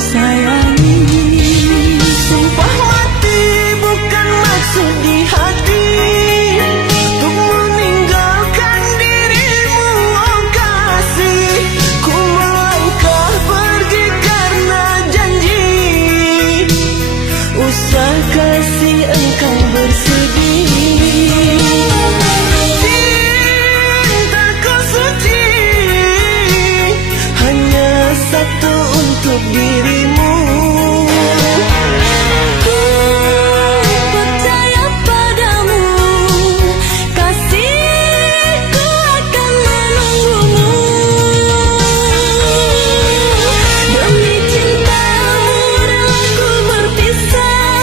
sayangi. Sumpah mati bukan maksud di hati untuk meninggalkan dirimu, oh kasih. Ku melangkah pergi karena janji, usah kasih engkau bersedih. Cintaku suci hanya satu untuk dirimu. Ku percaya padamu, kasihku akan menunggumu. Demi cintamu relaku berpisah,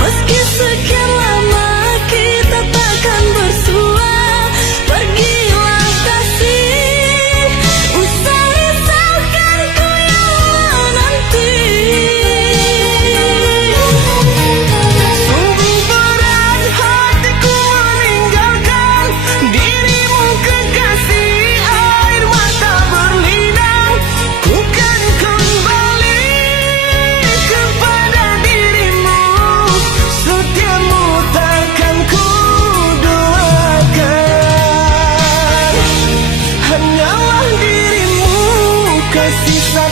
meski sekian lama kita takkan bersua. Pergilah kasih, usah risaukan ku yang menanti. Sungguh berat hatiku meninggalkan dirimu kekasih. Air mata berlinang, ku kan kembali kepada dirimu. Setiamu takkan ku duakan, hanyalah dirimu kasih sayang.